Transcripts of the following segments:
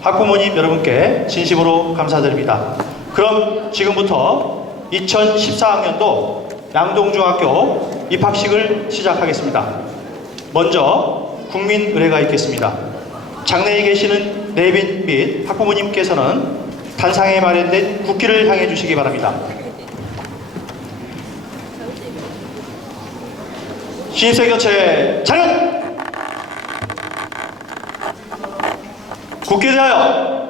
학부모님 여러분께 진심으로 감사드립니다. 그럼 지금부터 2014학년도 양동중학교 입학식을 시작하겠습니다. 먼저 국민의례가 있겠습니다. 장내에 계시는 내빈 및 학부모님께서는 단상에 마련된 국기를 향해 주시기 바랍니다. 신입생 교체 차렷! 국기에 대하여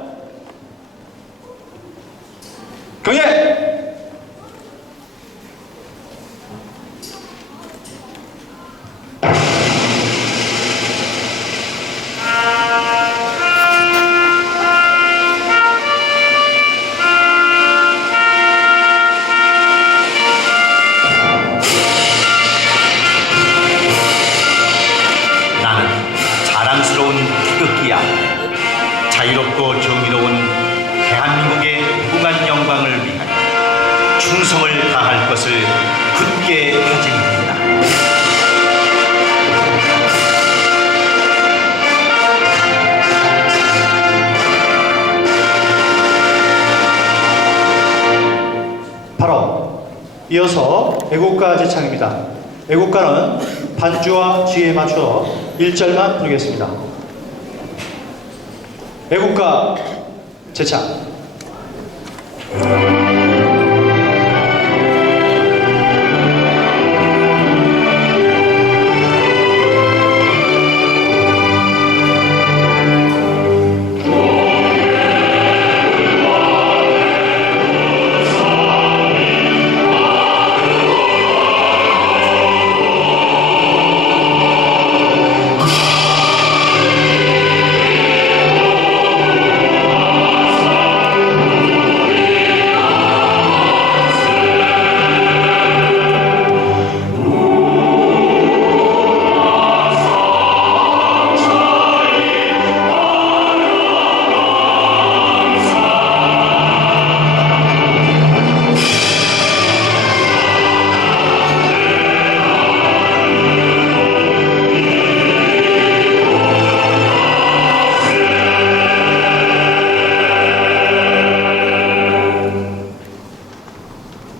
자유롭고 정의로운 대한민국의 무궁한 영광을 위하여 충성을 다할 것을 굳게 다짐합니다. 바로 이어서 애국가 제창입니다. 애국가는 반주와 지에 맞춰 1절만 부르겠습니다. 애국가 제창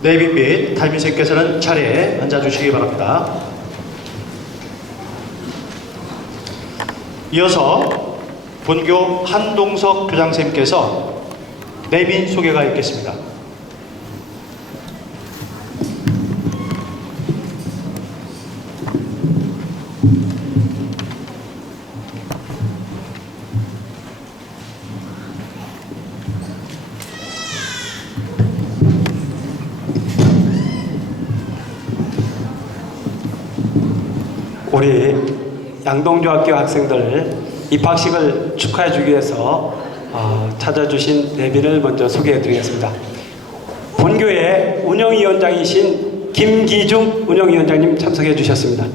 네이비빛 달미생께서는 차례에 앉아주시기 바랍니다. 이어서 본교 한동석 교장선생님께서 내빈 소개가 있겠습니다. 우리 양동중학교 학생들 입학식을 축하해 주기 위해서 어, 찾아주신 내빈을 먼저 소개해 드리겠습니다. 본교의 운영위원장이신 김기중 운영위원장님 참석해 주셨습니다.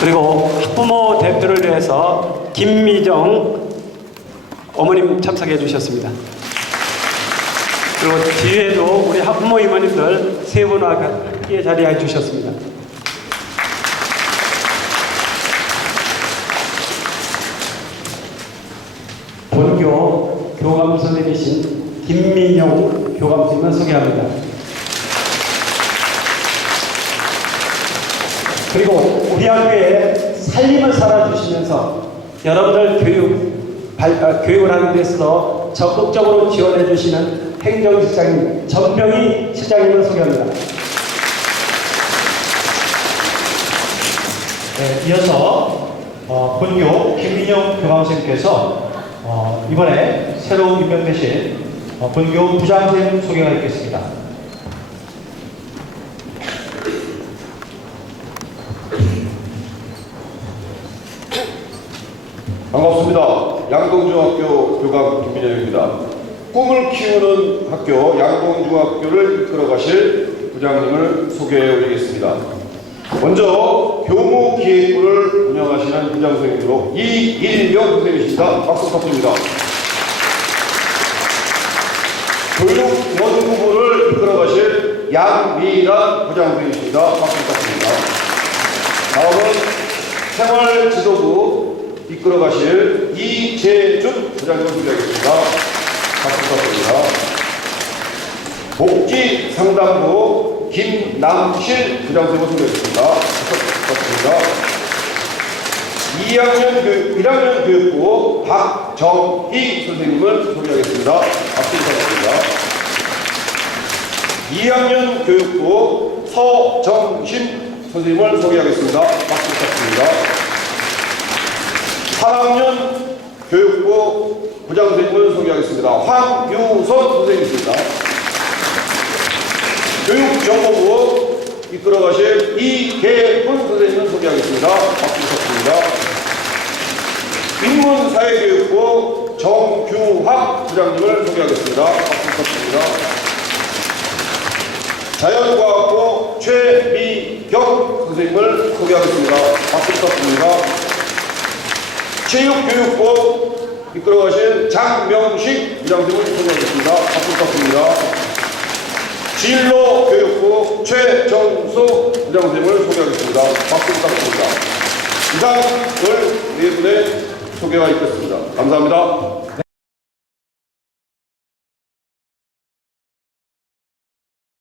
그리고 학부모 대표를 위해서 김미정 어머님 참석해 주셨습니다. 그리고 뒤에도 우리 학부모 이모님들 세 분과 함께 자리해 주셨습니다. 본교 교감 선생이신 김민영 교감 선생님을 소개합니다. 그리고 우리 학교에 살림을 살아주시면서 여러분들 교육, 발, 아, 교육을 하는 데 있어서 적극적으로 지원해 주시는 행정실장님 전병희 실장님을 소개합니다. 네, 이어서 어, 본교 김민영 교감선생님께서 어, 이번에 새로 임명되신 어, 본교 부장선생님 소개가 있겠습니다. 반갑습니다. 양동중학교 교감 김민영입니다. 꿈을 키우는 학교 양동중학교를 이끌어 가실 부장님을 소개해 드리겠습니다. 먼저 교무기획부를 운영하시는 부장 선생님으로 이일명 선생님이십니다. 박수 부탁드립니다. 교육원부부를 이끌어 가실 양미란 부장 선생님이십니다. 박수 부탁드립니다. 다음은 생활지도부 이끌어 가실 이재준 부장님을 소개하겠습니다. 박수 부탁드립니다. 복지 상담부 김남실 부장선생님을 소개하겠습니다. 부탁드립니다. 2학년 교육, 1학년 교육부 박정희 선생님을 소개하겠습니다. 박수 부탁드립니다. 2학년 교육부 서정신 선생님을 소개하겠습니다. 박수 부탁드립니다. 3학년 교육부 부장 선생님을 소개하겠습니다. 황유선 선생님입니다. 교육정보부 이끌어 가실 이계훈 선생님을 소개하겠습니다. 박수 부탁드립니다. 인문사회교육부 정규학 부장님을 소개하겠습니다. 박수 부탁드립니다. 자연과학부 최미경 선생님을 소개하겠습니다. 박수 부탁드립니다. 체육교육부 이끌어 가신 장명식 부장님을 소개하겠습니다. 박수 부탁드립니다. 진로 교육부 최정수 부장님을 소개하겠습니다. 박수 부탁드립니다. 이상 14분의 소개가 있겠습니다. 감사합니다.